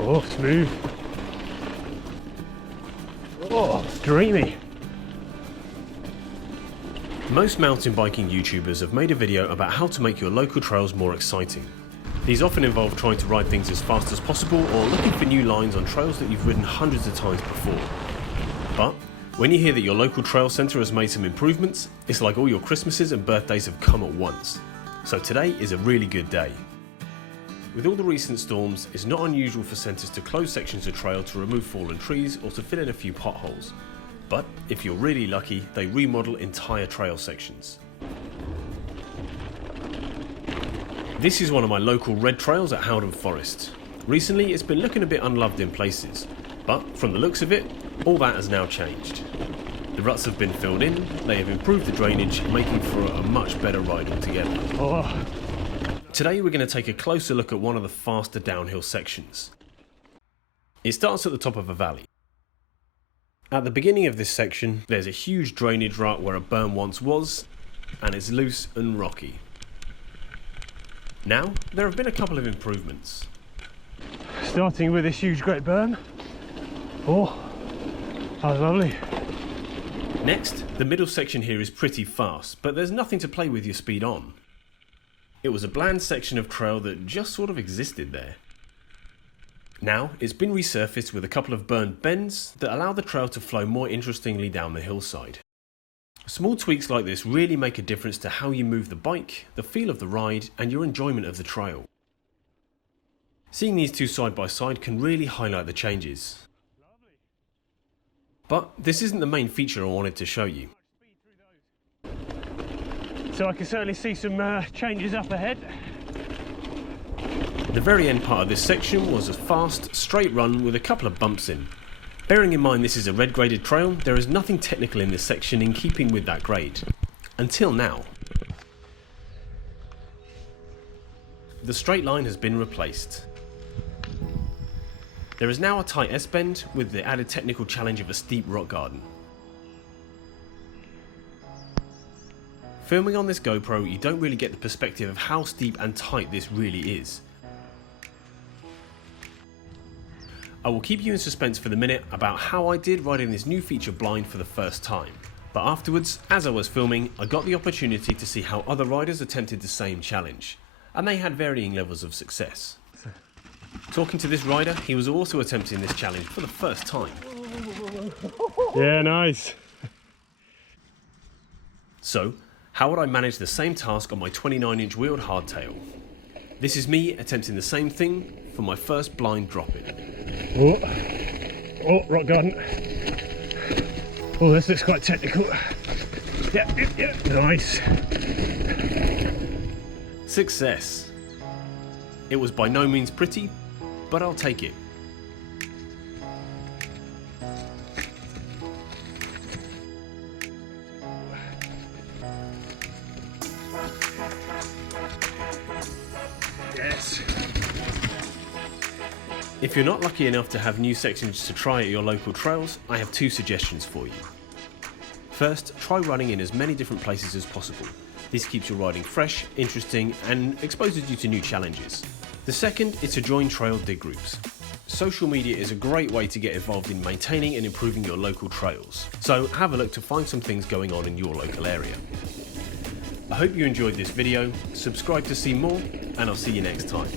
Oh, smooth. Oh, it's dreamy. Most mountain biking YouTubers have made a video about how to make your local trails more exciting. These often involve trying to ride things as fast as possible or looking for new lines on trails that you've ridden hundreds of times before. But when you hear that your local trail centre has made some improvements, it's like all your Christmases and birthdays have come at once. So today is a really good day. With all the recent storms, it's not unusual for centres to close sections of trail to remove fallen trees or to fill in a few potholes. But if you're really lucky, they remodel entire trail sections. This is one of my local red trails at Haldon Forest. Recently it's been looking a bit unloved in places, but from the looks of it, all that has now changed. The ruts have been filled in, they have improved the drainage, making for a much better ride altogether. Oh. Today we're going to take a closer look at one of the faster downhill sections. It starts at the top of a valley. At the beginning of this section, there's a huge drainage rut where a berm once was, and it's loose and rocky. Now, there have been a couple of improvements. Starting with this huge great berm. Oh, that was lovely. Next, the middle section here is pretty fast, but there's nothing to play with your speed on. It was a bland section of trail that just sort of existed there. Now, it's been resurfaced with a couple of burned bends that allow the trail to flow more interestingly down the hillside. Small tweaks like this really make a difference to how you move the bike, the feel of the ride, and your enjoyment of the trail. Seeing these two side by side can really highlight the changes. But this isn't the main feature I wanted to show you. So I can certainly see some changes up ahead. The very end part of this section was a fast, straight run with a couple of bumps in. Bearing in mind this is a red graded trail, there is nothing technical in this section in keeping with that grade. Until now. The straight line has been replaced. There is now a Titus Bend with the added technical challenge of a steep rock garden. Filming on this GoPro, you don't really get the perspective of how steep and tight this really is. I will keep you in suspense for the minute about how I did riding this new feature blind for the first time. But afterwards, as I was filming, I got the opportunity to see how other riders attempted the same challenge, and they had varying levels of success. Talking to this rider, he was also attempting this challenge for the first time. Yeah, nice. So, how would I manage the same task on my 29-inch wheeled hardtail? This is me attempting the same thing for my first blind drop-in. Oh, rock garden. Oh, this looks quite technical. Yeah, nice. Success. It was by no means pretty, but I'll take it. Yes. If you're not lucky enough to have new sections to try at your local trails, I have two suggestions for you. First, try running in as many different places as possible. This keeps your riding fresh, interesting, and exposes you to new challenges. The second is to join trail dig groups. Social media is a great way to get involved in maintaining and improving your local trails, so have a look to find some things going on in your local area. I hope you enjoyed this video, subscribe to see more, and I'll see you next time.